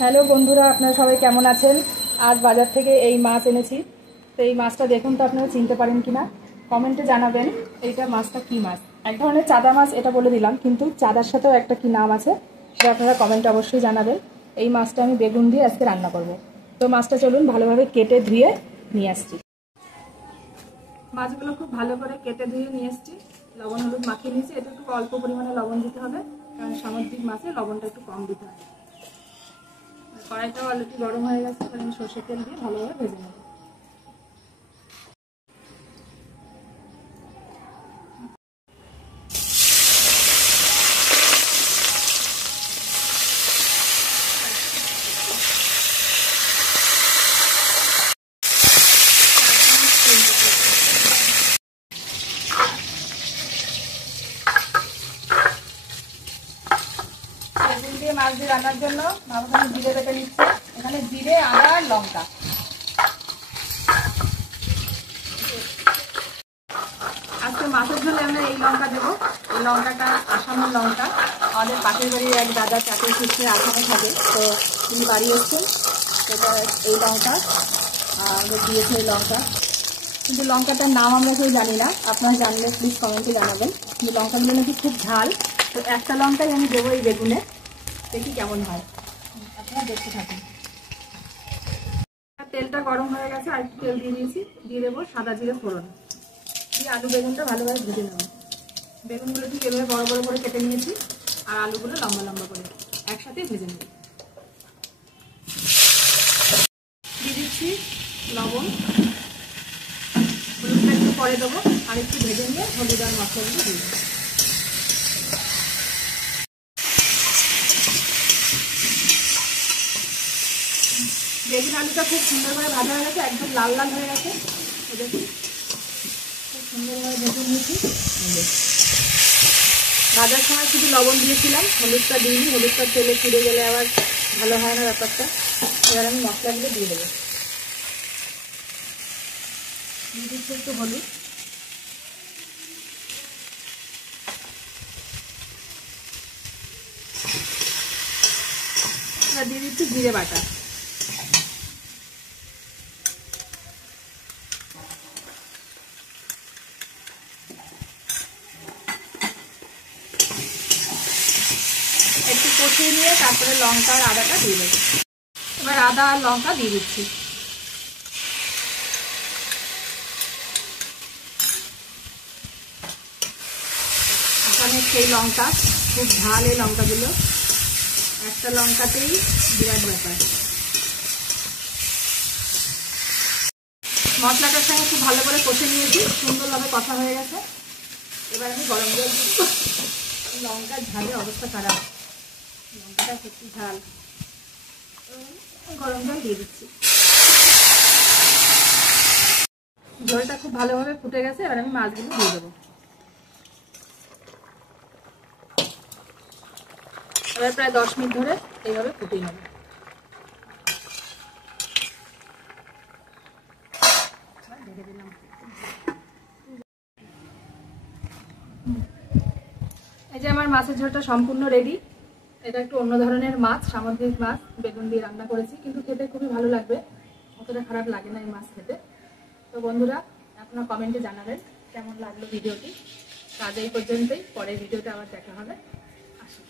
Hello বন্ধুরা, আপনারা সবাই কেমন আছেন? আজ বাজার থেকে এই মাছ এনেছি। তো এই মাছটা দেখুন তো আপনারা চিনতে পারেন কিনা, কমেন্টে জানাবেন। এইটা মাছটা কি মাছ? এক ধরনের চাঁদা মাছ, এটা বলে দিলাম, কিন্তু চাঁদার সাথেও একটা কি নাম আছে সেটা আপনারা কমেন্টে অবশ্যই জানাবেন। এই মাছটা আমি বেগুন দিয়ে আজকে রান্না করব। তো মাছটা চলুন ভালোভাবে কেটে ধুয়ে নিয়ে আসছি। মাছগুলো খুব ভালো করে কেটে ধুয়ে নিয়ে এসছি, লবণ হলুদ মাখিয়ে নিয়েছি। এটা একটু অল্প পরিমাণে লবণ দিতে হবে, কারণ সামুদ্রিক মাছে লবণটা একটু কম দিতে হবে। কড়াইটাও অলরেডি গরম হয়ে গেছে, আমি সরষের তেল দিয়ে ভালোভাবে ভেজে নেব। বেগুন দিয়ে মাছ দিয়ে রান্নার জন্য ভালোভাবে জিরে বেটে নিচ্ছি। এখানে জিরে, আদা আর লঙ্কা। আজকে মাছের জন্য আমরা এই লঙ্কা দেবো। এই লঙ্কাটা আসামের লঙ্কা। আমাদের পাশের বাড়ির এক দাদা চাকরি সূত্রে আসামে থাকে, তো তিনি বাড়ি এসছেন। সেটা এই লঙ্কা আমাদের দিয়েছে, এই লঙ্কা। কিন্তু লঙ্কাটার নাম আমরা কেউ জানি না, আপনারা জানলে প্লিজ কমেন্টে জানাবেন। কিন্তু লঙ্কাগুলো নাকি খুব ঝাল। তো একটা লঙ্কাই আমি দেবো এই বেগুনে, দেখি কেমন হয়, আপনারা দেখতে থাকুন। তেলটা গরম হয়ে গেছে, আর একটু তেল দিয়ে দিয়েছি। দিয়ে দেবো সাদা জিরে ফোড়ন, দিয়ে আলু বেগুনটা ভালোভাবে ভেজে নেব। বেগুনগুলো ঠিক এভাবে বড় বড় করে কেটে নিয়েছি, আর আলুগুলো লম্বা লম্বা করে একসাথে ভেজে নেব। দিয়ে দিচ্ছি লবণ, হলুদটা একটু পরে দেবো, আর একটু ভেজে নিয়ে হলুদ আর মশলাগুলো দিয়ে দেবো। বেগুন আলুটা খুব সুন্দর করে ভাজা হয়ে গেছে, একদম লাল লাল হয়ে গেছে। দেখুন খুব সুন্দরভাবে ভেজে নিয়েছি। ভাজার সময় শুধু লবণ দিয়েছিলাম, হলুদটা দিইনি। হলুদটা তেলে পুড়ে গেলে আবার ভালো হয় না ব্যাপারটা। এবার আমি মশলাগুলো দিয়ে দেবো। দিয়ে দিচ্ছি একটু হলুদ, এবার দিয়ে দিচ্ছি জিরে বাটা। একটু কষিয়ে নিয়ে তারপরে লঙ্কা আর আদাটা দিয়ে দেবো। এবার আদা আর লঙ্কা দিয়ে দিচ্ছি। এখানে সেই লঙ্কা খুব ঝাল, এই লঙ্কাগুলো একটা লঙ্কাতেই বিরাট ব্যাপার। মশলাটার সঙ্গে খুব ভালো করে কষে নিয়েছি, সুন্দরভাবে কষা হয়ে গেছে। এবার আমি গরম জল দিব। লঙ্কার ঝালে অবস্থা খারাপ, লঙ্কাটা সত্যি ঝাল। গরম জল দিয়ে দিচ্ছি। জলটা খুব ভালোভাবে ফুটে গেছে, এবার আমি মাছগুলো দিয়ে দেবো। এবার প্রায় 10 মিনিট ধরে এইভাবে ফুটিয়ে নেব। এই যে আমার মাছের ঝোলটা সম্পূর্ণ রেডি। এটা একটু অন্য ধরনের মাছ, সামুদ্রিক মাছ, বেগুন দিয়ে রান্না করেছি, কিন্তু খেতে খুবই ভালো লাগবে, অতটা খারাপ লাগে না এই মাছ খেতে। তো বন্ধুরা, আপনারা কমেন্টে জানাবেন কেমন লাগলো ভিডিওটি। আজ এই পর্যন্তই, পরের ভিডিওতে আবার দেখা হবে। আসুন।